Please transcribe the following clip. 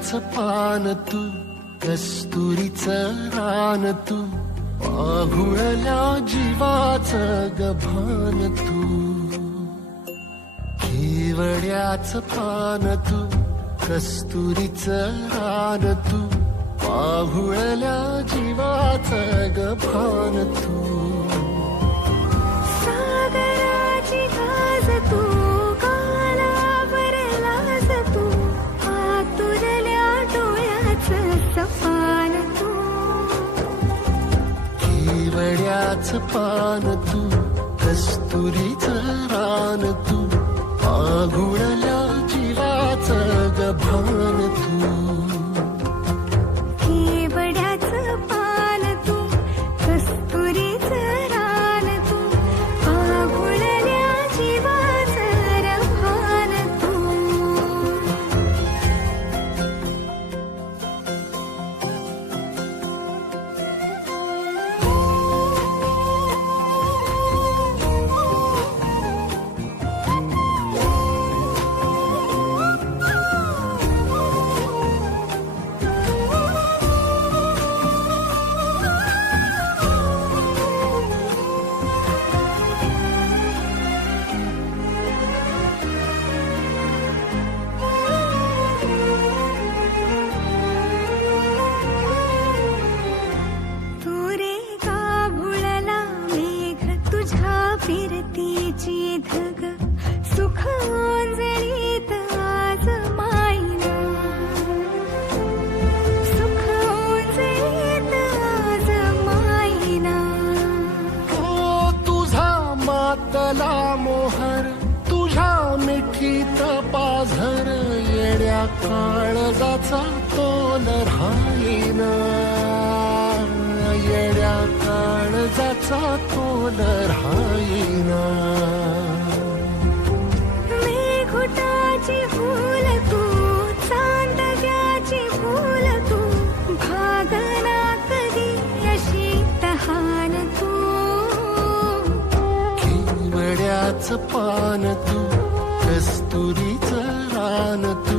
केवड्याचं पान तू, कस्तुरीचं रान तू, पाघुळल्या जीवाचं गभान तू. केवड्याचं पान तू, कस्तुरीचं रान तू, पाघुळल्या जीवाचं गभान तू. सागराची गाज तू, कालावरलास तू, आतुरल्या डोळ्याचं सपान तू. केवड्याचं पान तू, कस्तुरीचं रान तू, पाघुळल्या जीवाचं गभान तू. केवड्याचं पान तू, कस्तुरीचं रान तू, पाघुळल्या जीवाचं रभान तू. फिरतीची धग सुख ओंजळीत आज मायना, सुख ओंजळीत आज मायना. हो तुझा मातला मोहर, तुझ्या मिठीत पाझर, येड्या काळजाचा तोल राहीना, येड्या काळजाचा तोल राहीना. मेघुटाची फूल तू, चांदण्याची फूल तू, भागना कधी अशी तहान तू. केवड्याचं पान तू, कस्तुरीचं रान तू,